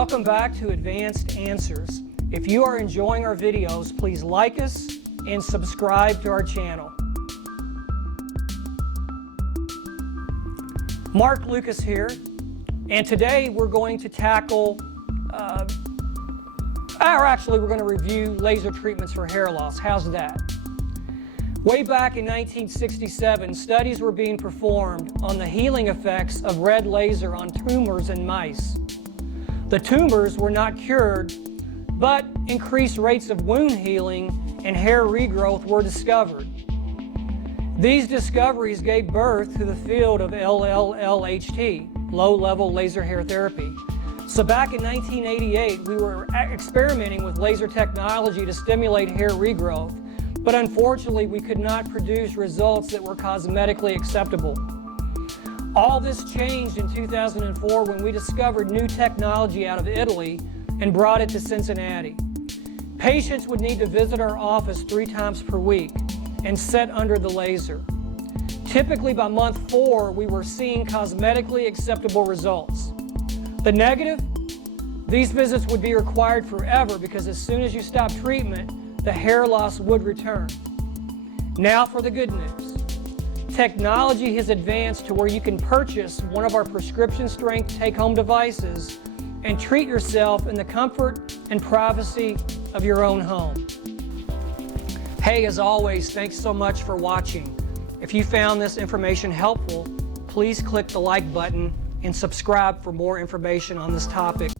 Welcome back to Advanced Answers. If you are enjoying our videos, please like us and subscribe to our channel. Mark Lucas here, and today we're going to tackle, we're going to review laser treatments for hair loss. How's that? Way back in 1967, studies were being performed on the healing effects of red laser on tumors in mice. The tumors were not cured, but increased rates of wound healing and hair regrowth were discovered. These discoveries gave birth to the field of LLLHT, low-level laser hair therapy. So back in 1988, we were experimenting with laser technology to stimulate hair regrowth, but unfortunately we could not produce results that were cosmetically acceptable. All this changed in 2004 when we discovered new technology out of Italy and brought it to Cincinnati. Patients would need to visit our office 3 times per week and sit under the laser. Typically by month 4, we were seeing cosmetically acceptable results. The negative? These visits would be required forever because as soon as you stop treatment, the hair loss would return. Now for the good news. Technology has advanced to where you can purchase one of our prescription strength take-home devices and treat yourself in the comfort and privacy of your own home. Hey, as always, thanks so much for watching. If you found this information helpful, please click the like button and subscribe for more information on this topic.